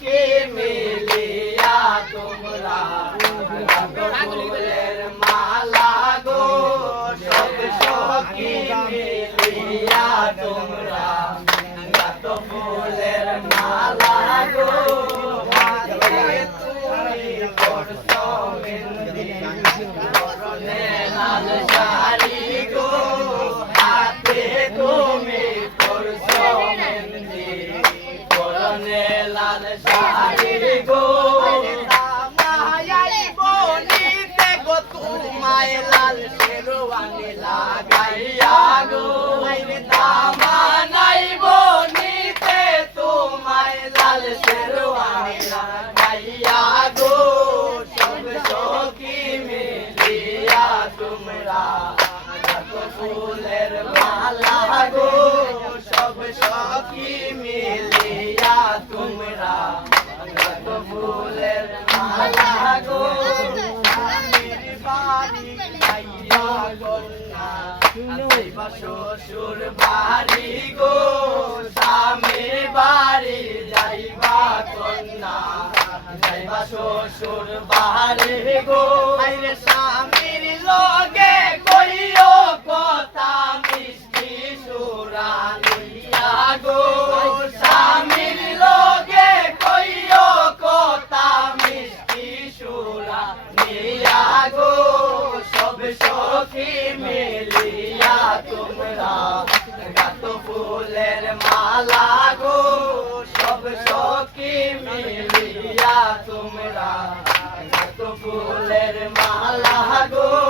সখী মেলে তোমরা ফুলের মালা গো সব সখী মেলিয়া তোমরা ফুলের মালা গো সব সখী মিলিয়া তোমরা শ্বশুর বাড়ি গো স্বামী বাড়ি যাইবা কন্যা। যাইবা শ্বশুর বাড়ি গো স্বামীর লগে মালা গো সব সখী মিলিয়া তোমরা ফুলের মালা গো।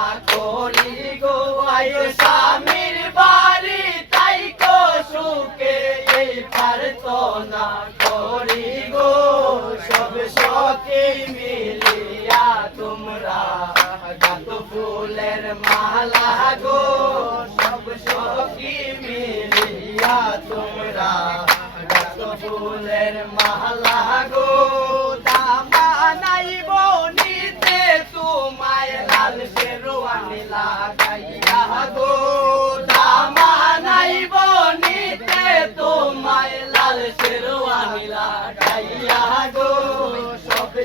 স্বামীর বাড়ি, তাই এই পারত করি সব সখী মিলিয়া তোমরা গাত মালা গো। সব সখী মিলিয়া তোমরা গাত ফুলের মালা গো।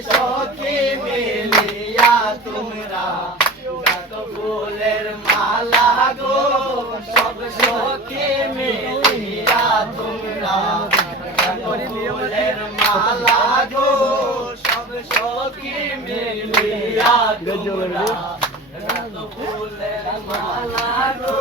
সখী মিলিয়া তোমরা গাত ফুলের মালা গো, সব সখী মিলিয়া তোমরা ফুলের মালা গো, সব সখী মিলিয়া তোমরা ফুলের মালা গো।